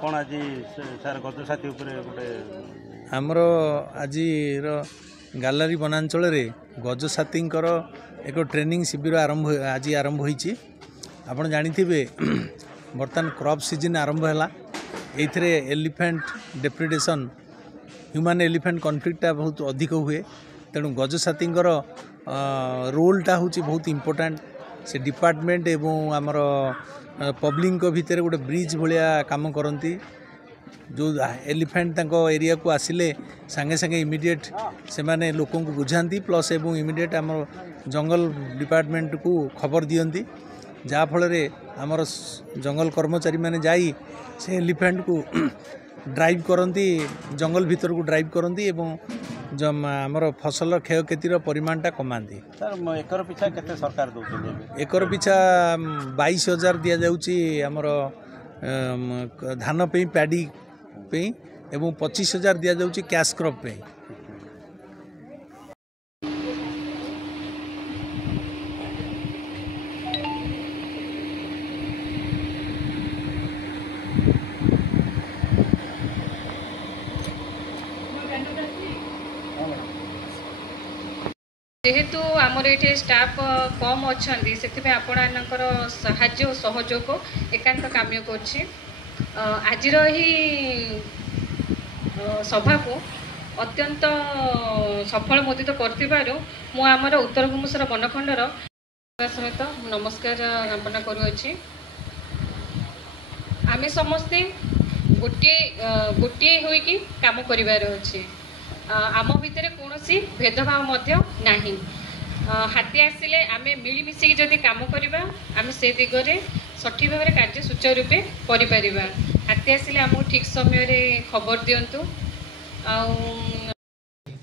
कौन आज सार गजसाथी गोटे आमर आज गालारी वनांचल गजसाथी एक ट्रेनिंग शिविर आज आरंभ होती आप जानी बर्तमान क्रॉप सीजन आरंभ है ये एलिफेंट डेप्रिडेशन ह्यूमन एलिफेंट कॉन्फ्लिक्टा बहुत अधिक हुए तेणु गजसाथी रोलटा हूँ बहुत इम्पोर्टेंट से डिपार्टमेंट एवं आमर पब्लिक भितर गोटे ब्रिज भाया काम करती जो एलिफेंट तंको एरिया को आसिले सांगे सांगे इमिडिएट से माने लोकों को बुझाती प्लस एवं इमिडिएट आम जंगल डिपार्टमेंट को खबर दियंती जाफल आमर जंगल कर्मचारी माने जाई से एलिफेंट को ड्राइव करती जंगल भीतर को ड्राइव करती एवं आमर फसल क्षयक्षतिर परिमाणटा कमाती। सर एकर पिछा केते सरकार दउछन एकर पिछा 22,000 दिया जाउची आमर धान पे पैडी पे एवं 25,000 दिया जाउची कैश क्रॉप पे। जेहेतु आमर ये स्टाफ कम अच्छा से आपणकर साहाय्य सहयोग एकांत काम्य कर आज सभा को अत्यंत सफल मोदित कर उत्तर भूमसर बनखंडर सहित नमस्कार ज्ञापन करुच्छी। आम समस्ते गोटे गोटे होइकी काम करिवार अछि आम भितर कौन भेदभाव नहीं हाथी आसिले आम मिलमिशिकी जदि काम करवा आम से दिगरे सठिक भाव में कार्य सुचारू रूपे करिपरिबा। हाथी आसिले आमको ठीक समय खबर दिंतु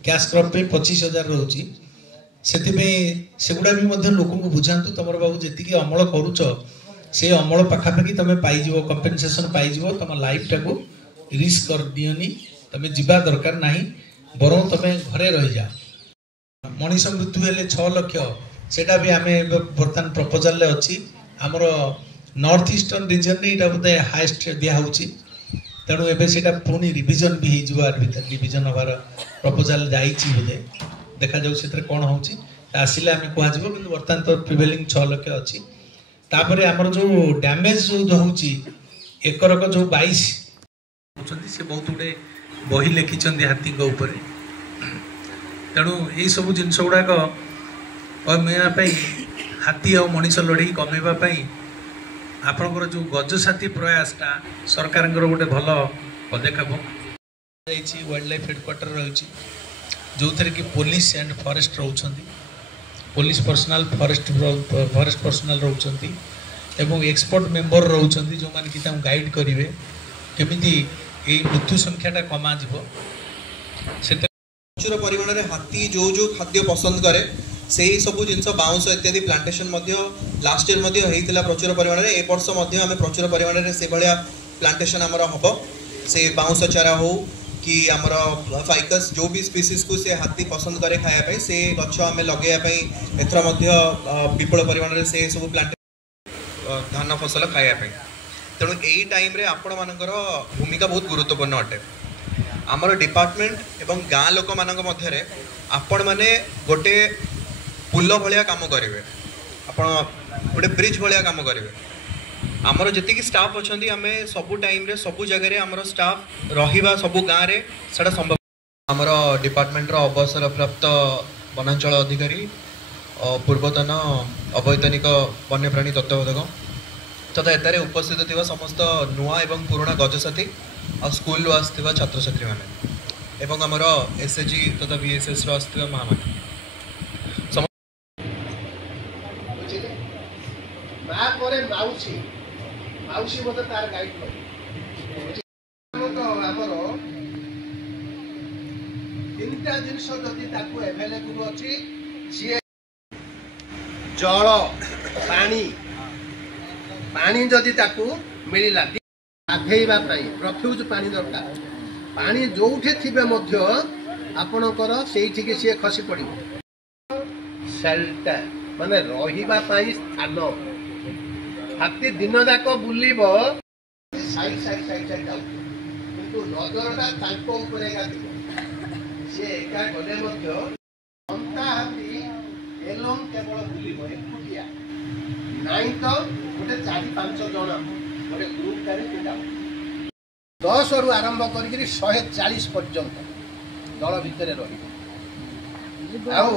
कैश क्रॉप पे 25,000 रोची सेगुड़ा भी लोक को बुझातु तुम बाबू जी अमल करुच से अमल पाखापाखि तुम पाइज कंपेनसेसन पाइज तुम लाइफ टाक रिस्क कर दियोनी तुम जीवा दरकार ना बर तुम घरे रही जा मनीष मृत्यु हेले 6 लाख सेटा भी आम बर्तमान प्रपोजाल अच्छी आमर नॉर्थ ईस्टर्न रीजन में यहाँ बोधे हाएस्ट दिखाई तेणु एवं से पुणी रिविजन भी भीतर रिविजन हबार प्रपोजाल जाइए बोधे देखा जाऊ से कौन हो आसिले आम कह कि बर्तमान तो प्रिवेलिंग 6 लाख अच्छी तापर आमर जो डैमेज जो होची एकरक जो 22 से बहुत गुड़े बही लिखिं हाथी उपर तेणु यही सब जिनस गुड़ाक कमेवाई हाथी और मनीष लड़े कमेवाई आपणकर जो गजसाथी प्रयासटा सरकार गोटे भल पदक्षेप वाइल्ड लाइफ हेडक्वार्टर रही जो थे कि पुलिस एंड फॉरेस्ट रोचंती पुलिस पर्सनल फॉरेस्ट पर्सनल रोचंती एवं एक्सपर्ट मेंबर रोचंती जो माने कि गाइड करेंगे केमिति ये मृत्यु संख्याटा कमा प्रचुर परिमाण में हाथी जो जो खाद्य पसंद करे से सब जिनस बाउंस इत्यादि प्लांटेशन लास्ट ईयर होता प्रचुर परिमाण में ए वर्ष आम प्रचुर परिमाण में से भाया प्लांटेशन आमर हम से बाउंस चारा हो कि आमर फाइकस जो भी स्पीसीज को से हाथी पसंद करे खायापी से गछ आम लगेवाई एथर विपुल परिमाण में से सब प्लांटे धान फसल खायापी तेणु यही टाइम रे आपण मानकर भूमिका बहुत गुरुत्वपूर्ण अटे आमर डिपार्टमेंट एवं गाँ लोक मानक मध्य आपण माने गोटे पुल भाया काम करेंगे आपण गोटे ब्रिज भाया काम करेंगे आमर जी स्टाफ अच्छा आम सबू टाइम रे सबू जगह आमर स्टाफ रहा सबू गाँव में सारा संभव आमर डिपार्टमेंट अवसर प्राप्त वनांचल अधिकारी पूर्वतन अवैतनिक वन्यप्राणी तत्त्वावधायक तथा एतारे उपस्थित थिबा समस्त नुआ एवं पुराना गजसाथी और स्कूल आसथिबा छात्र छात्री माने एवं हमर एसएजी तथा बीएसएस रो आसथिबा महामानी मा करे माउसी माउसी मते तार गाइड कर तो हमर तीनटा जिंस जदि ताकू अवेलेबल अछि सी जल पानी पानी जदि ताकू मिलला गाधेइबा प्रफ्यूज पानी दरकार पानी जोठे थिबे मध्य आपणकर सेठी सी खसी पड़ो सेल्टर माने रहिबा स्थान हाथी दिन जाक बुलिब ସାଇଡ୍ ଯାଉଥିବ କିନ୍ତୁ ନଜରଟା ତାଙ୍କ ଉପରେ ଏକା ଥିବ। ସେ ଏକା ଗଲେ ମଧ୍ୟ ଘଣ୍ଟା ହାତୀ ଏଲମ୍ କେବଳ ବୁଲିବ ଏକୁଟିଆ ନାଇଁ ତ ଗୋଟେ 4-5 ଜଣ ଗୋଟେ ଗ୍ରୁପଟାରେ ପିଲା 10ରୁ ଆରମ୍ଭ କରିକିରି 140 ପର୍ଯ୍ୟନ୍ତ ଦଳ ଭିତରେ ରହିବ। ଆଉ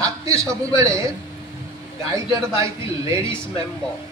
ହାତୀ ସବୁବେଳେ ଗାଇଡେଡ୍ ବାଇ ଦି ଲେଡିଜ୍ ମେମ୍ବର।